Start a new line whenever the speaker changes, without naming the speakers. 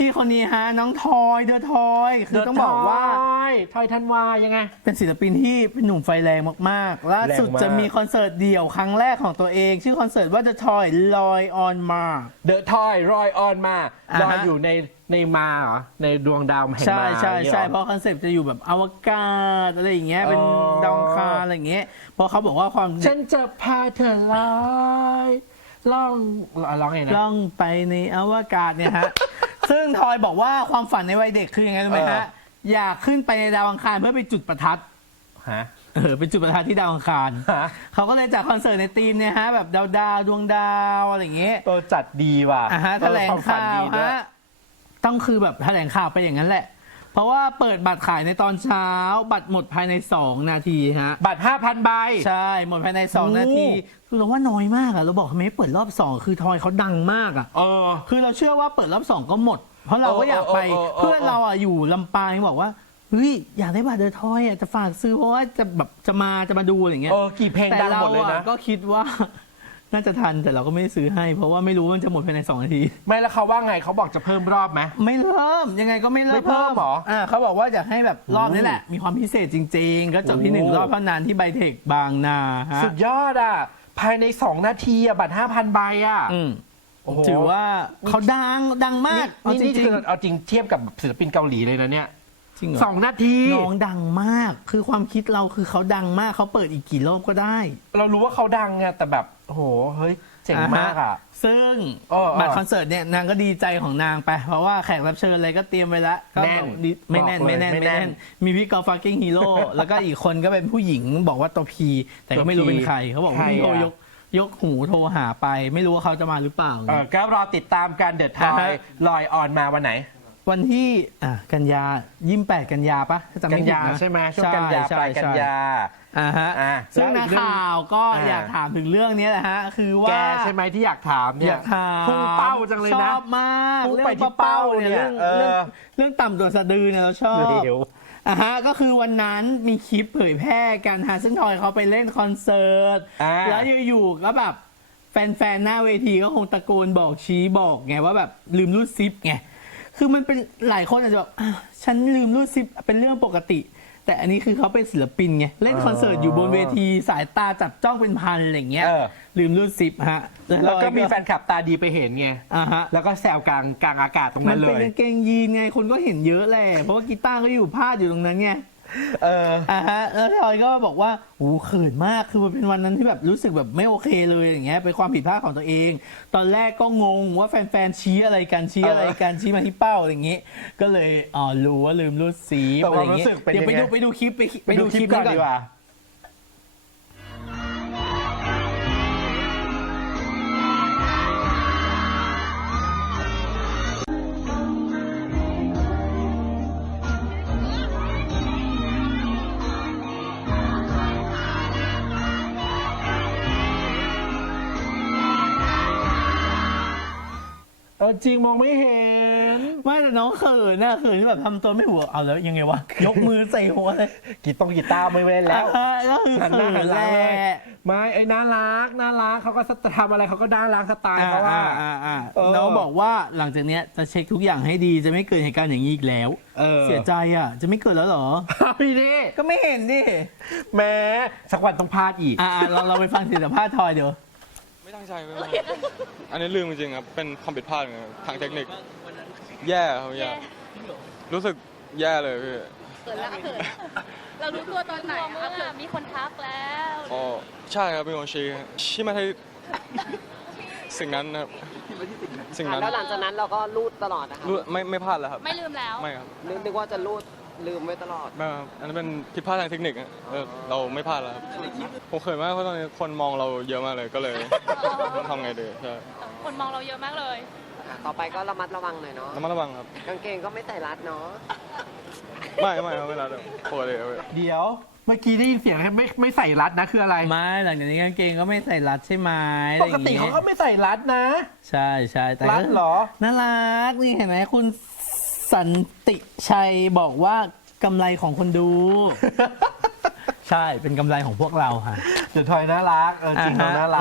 พี่คนนี้ฮะน้องทอยเดอะทอยคือต้องบอกว่า
ทอยธันวายังไง
เป็นศิลปินที่เป็นหนุ่มไฟแรงมากๆล่าสุดจะมีคอนเสิร์ตเดี่ยวครั้งแรกของตัวเองชื่อคอนเสิร์ตว่า The Toy ลอยออนมา
The Toy ลอยออนมาลอยอยู่ในมาเหรอในดวงดาวแห่งมา
ใช่เพราะคอนเซ็ปต์จะอยู่แบบอวกาศอะไรอย่างเงี้ยเป็นดาวอังคารอะไรอย่างเงี้ยเพราะเขาบอกว่าความ
ฉันจะพาเธอลอยล่องไงนะ
ล่องไปในอวกาศเนี่ยฮะ ซึ่งทอยบอกว่าความฝันในวัยเด็กคือยังไงรู้ไหมฮะอยากขึ้นไปในดาวอังคารเพื่อไปจุดประทัดเป็นจุดประทัดที่ดาวอังคารเขาก็เลยจัดคอนเสิร์ตในธีมเนี่ยฮะแบบดาวดวงดาวอะไรอย่างเงี้ย
ตัวจัดดีว่ะ
แถลงข่าวฮะต้องคือแบบแถลงข่าวไปอย่างนั้นแหละเพราะว่าเปิดบัตรขายในตอนเช้าบัตรหมดภายใน2 นาทีฮะ
บัตร 5,000 ใบ
ใช่หมดภายใน2 นาทีคือเราว่าน้อยมากอะเราบอกทำไมไม่เปิดรอบ2คือทอยเขาดังมากอะคือเราเชื่อว่าเปิดรอบ2ก็หมดเพราะเราก็อยากไปเพื่อนเราอะอยู่ลำปางบอกว่าเฮ้ยอยากได้บัตรเดอะทอยอะจะฝากซื้อเพราะว่าจะแบบจะมาดูอะไรเงี้ย
กี่เพลงดังหมดเลยนะ
ก็คิดว่าน่าจะทันแต่เราก็ไม่ได้ซื้อให้เพราะว่าไม่รู้ว่ามันจะหมดภายใน2 นาที
ไม่แล้วเขาว่าไงเขาบอกจะเพิ่มรอบไหม
ไม่เพิ่มยังไงก็ไม่เพิ่ม
หรอ
เขาบอกว่าอยากให้แบบรอบนี้แหละมีความพิเศษจริงๆก็จบที่1 รอบเท่านั้นที่ไบเทคบางนาฮะ
สุดยอดอ่ะภายใน2 นาทีอ่ะบัตร 5,000 ใบอ่ะ
ถือว่าเขาดังมาก
นี่คือเอาจริงเทียบกับศิลปินเกาหลีเลยนะเนี่ย2 นาที
น้องดังมากคือความคิดเราคือเขาดังมากเขาเปิดอีกกี่รอบก็ได้
เรารู้ว่าเขาดังไงแต่แบบโอ้โหเฮ้ยเจ๋งมากอ่ะ
ซึ่งบัตรคอนเสิร์ตเนี่ยนางก็ดีใจของนางไปเพราะว่าแขกรับเชิญอะไรก็เตรียมไว้แล้ว
แน่น
ไม่แน่นมีพี่กอล์ฟฟักกิ้งฮีโร่แล้วก็อีกคนก็เป็นผู้หญิงบอกว่าตัวพีแต่ก็ไม่รู้เป็นใครเขาบอกว่าพี่โทยกหูโทรหาไปไม่รู้ว่าเขาจะมาหรือเปล่า
ก็รอติดตามการเดอะทอยลอยออนมาวันไหน
วันที่กันยา28 กันยาปะจะไม่ผิดนะ
ใช่ไหมช่วงกันยาปลายกันยา
ซึ่งนักข่าวก็อยากถามถึงเรื่องนี้แหละฮะคือว่า
แกใช่ไหมที่อยากถามเนี่ยพุ่งเป้าจังเลยนะ
ชอบมาก
พุ่งไปที่เป้าเนี่ย
เรื่องต่ำตัวสะดือเนี่ยเราชอบก็คือวันนั้นมีคลิปเผยแพร่กันฮะซึ่งทอยเขาไปเล่นคอนเสิร์ตแล้วอยู่ๆก็แบบแฟนๆหน้าเวทีก็คงตะโกนบอกชี้บอกไงว่าแบบลืมรูดซิปไงคือมันเป็นหลายคนอาจจะแบบฉันลืมรูดซิปเป็นเรื่องปกติแต่อันนี้คือเขาเป็นศิลปินไงเล่นคอนเสิร์ตอยู่บนเวทีสายตาจับจ้องเป็นพันอะไรเงี้ยลืมรูดซิปฮะ
แล้วก็มีแฟนคลับตาดีไปเห็นไงแล้วก็แซวกลางอากาศตรงนั้นเลย
มันเป็นกางเกงยีนไงคนก็เห็นเยอะแหละเพราะว่ากีตาร์ก็อยู่พาดอยู่ตรงนั้นไงแล้วทอยก็บอกว่าเขินมากคือมันเป็นวันนั้นที่แบบรู้สึกแบบไม่โอเคเลยอย่างเงี้ยเป็นความผิดพลาดของตัวเองตอนแรกก็งงว่าแฟนๆชี้อะไรกันชี้มาที่เป้าอะไรอย่างงี้ก็เลยรู้ว่าลืมรูดซีฟอะไรอย่างเงี้ยเดี๋ยวไปดูคลิปก่อนดีกว่า
จริงมองไม่เห็น
ไม่แต่น้องเขินที่แบบทำตัวไม่หัวเอาแล้วยังไงวะยกมือใส่หัวเลย
กีตาร์ไม่เล่นแล้ว
ก็คือเขินแหละ
ไม่ไอ้น่ารักเขาก็ทำอะไรเขาก็น่ารักสไตล์เขาว่า
น้องบอกว่าหลังจากนี้จะเช็คทุกอย่างให้ดีจะไม่เกิดเหตุการณ์อย่างนี้อีกแล้วเสียใจจะไม่เกิดแล้วเหรอ
พี่ดิ
ก็ไม่เห็นดิ
แม้สักวันต้องพลาดอีก
เราไปฟังเสียงสัมภาษณ์ทอยเดี๋ยว
ไม่ตั้งใจไม่อันนี้ลืมจริงๆครับเป็นความผิดพลาดทางเทคนิคแย่ครับแย่รู้สึกแย่เลยพี่
เกิดแล้วเรารู้ตัวตอนไหนเมื่อมีคนทักแล้ว
ใช่ครับเป็นคนชี้มาให้สิ่งนั้นนะครับ
สิ่งนั้นแล้วหลังจากนั้นเราก็รูดตลอดนะคะ
รูดไม่พลาดแล้วครับ
ไม่ลืมแล้ว
ไม่ครับ
นึกว่าจะรูดลืมไว้ตลอด
ไม่ครับอันนั้นเป็นผิดพลาดทางเทคนิคเราไม่พลาดแล้วผมเขินมากเพราะตอนนี้คนมองเราเยอะมากเลยก็เลยทำไงดีใช่
คนมองเราเยอะมากเลย
ต่อไปก็ระมัดระวังหน่อยเนาะ
ระมัดระวังครับ
กางเกงก็ไม่ใส่รัดเนาะ
ไม่ครับไม่รัดปกติ
เดี๋ยวเมื่อกี้ได้ยินเสียงไม่ใส่รัดนะคืออะไร
ไม่หลังจากนี้กางเกงก็ไม่ใส่รัดใช่ไหม
ปกติเขาก็ไม่ใส่รัดนะ
ใช่แต่
รัดเหรอ
น่ารักนี่เห็นไหมคุณสันติชัยบอกว่ากำไรของคนดู ใช่เป็นกำไรของพวกเราค่ะ
เดี๋ยวทอยน่ารักจริงๆน่ารัก